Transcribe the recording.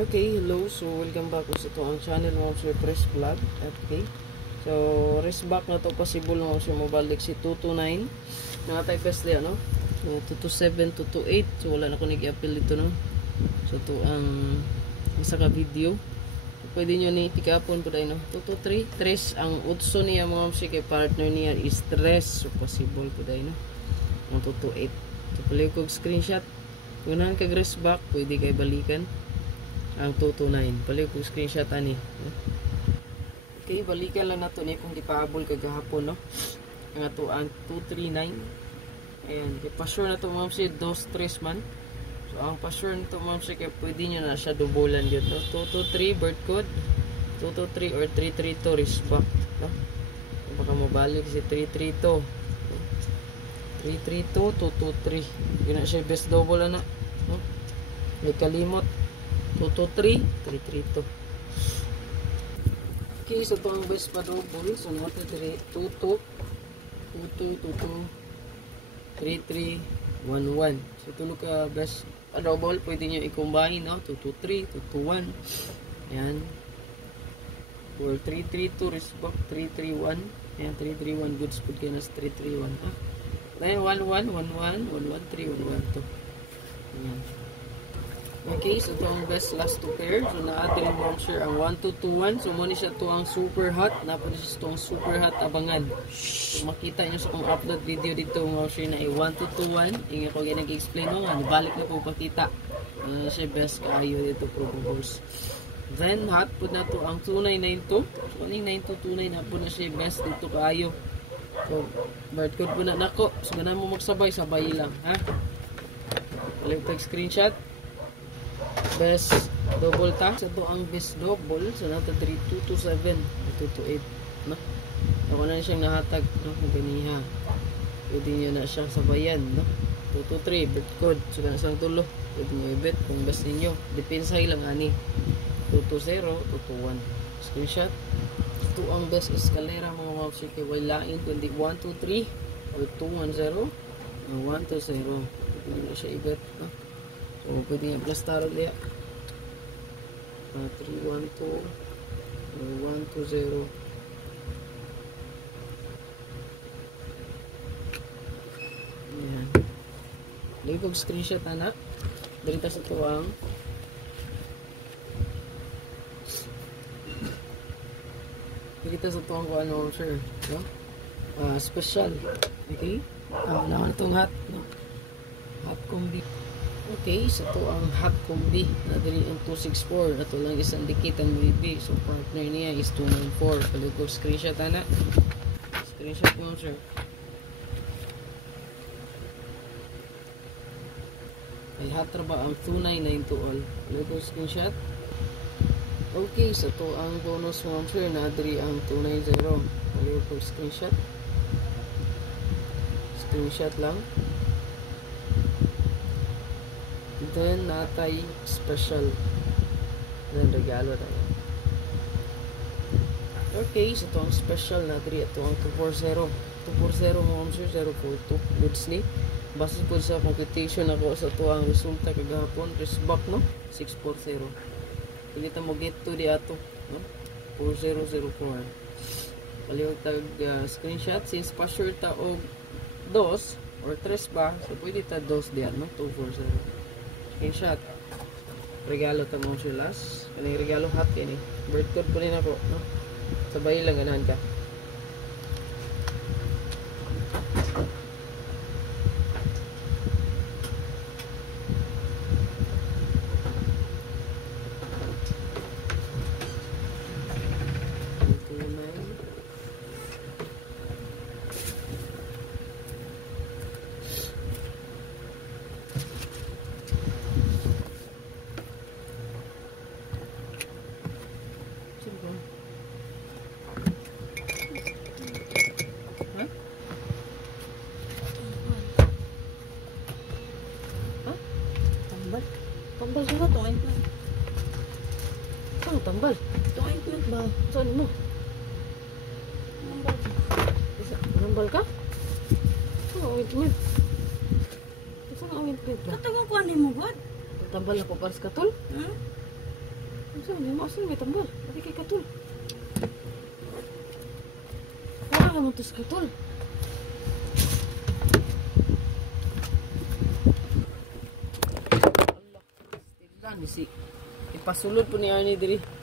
Okay, hello. So, welcome back sa ito ang channel mo sa Press Vlog. Okay. So, rest back na to possible mo sa mobile si 229. Nakatay best dia, no? So, 227, 228. So, wala na ko nag-i-appeal dito, no? So, ito ang isa ka video. Pwede nyo ni pick upon po dahil, no? 223. 3. Ang utso niya mga si kay partner niya is 3. So, possible po dahil, no? Ang 228. So, pala yung screenshot. Kung nahan kag-rest back, pwede kayo balikan. Ang 229 pali ko screenshot ani. Okay, balikan lang nato ni kung gipahabol kagahapon, no. Ang ato ang 239. Ayan, pa-sure na to ma'am si 2-3 man. So ang pa-sure nito ma'am si kay pwede niyo na siya dubulan gyud, no. 223 birth code 223 or 332 respect, no. Baka mo balik si 332 223 gina siya best double ana, no. May kalimot 223 332. Okay, so ito ang best pa double. So natin 22 33 11. So tulog ka best double, pwede nyo i-combine, no? 223 221. Ayan, or 332 respect 331. Ayan, 331 goods pud kayo nas 331, ha. Then 11 11 113 112. Ayan. Okay, so ito ang best last two pair. So na-add rin mo share ang 1221. So muna siya ito ang super hot. Napon siya ito ang super hot abangan. So makita nyo sa kong upload video dito mga share na 1221. Inga ko ganyan nag-explain mo nga. Nibalik na po pakita. Siya best kaayo dito probos. Then hot po na ito ang 2992. So aning 9229 na po na siya best dito kaayo. So bird code po na nako. So ganun mo magsabay, sabay lang, ha. Balik tag screenshot. Best double tax. Ito ang best double. So nato 3227 228, no? Ako na siyang nahatag, no? Ganiha. Pwede nyo na siyang sabayan, no? 223 bet code. So ganun siyang tulo. Pwede nyo i-bet kung best ninyo. Depensay lang ani. 220 221. Screenshot. Ito ang best escalera mga mouse kay walain 123 or 210 or 120. Pwede nyo siya i-bet, no? So, pwede nga plus tarot liya. 312 or 120. Ayan. Lagi kong screenshot, anak. Dalita sa tuwang. Dalita sa tuwang ko ano, sir. No? Special. Okay? Naman itong hot. No? Hot combi. Okay, so ito ang hot combi na dali ang 264. Ito lang isang dikit ang baby. So partner niya is 294. Pwede ko screenshot, anak. Screenshot mo, sir. Ay hot ba ang 2992 all. Pwede ko screenshot. Okay, so ito ang bonus mo, sir, na dali ang 290. Pwede ko screenshot. Screenshot lang. Then natay special. Then regalo tayo. Okay, so ito ang special na 3. Ito ang 240. 240 mo sir, 042 goods ni. Basta po sa computation ako sa ito ang resulta kagahapon. Resback, no? 640. Pilita mo get to di ato, no? 4004. Paliwag tag screenshot since pa-sure ta og 2 or 3 ba, so pwede ta 2 diyan, no? 240. Screenshot. Regalo ta mo siya last. Kaning regalo hot yan eh. Birth code pa rin ako, no? Sabay lang ganahan ka. Tambal ka to, ay pa. Saan tambal? To ay pa ba? Saan mo? Tambal ka? Saan ang ointment? Saan ang ointment ba? Katagang kuhanin mo, God? Tambal ako para sa katol? Hmm? So, may maasal may tambal. Pati kay Katul. Wala ka mo to sa Katul. Allah. Still si ipasulod po ni Arnie diri.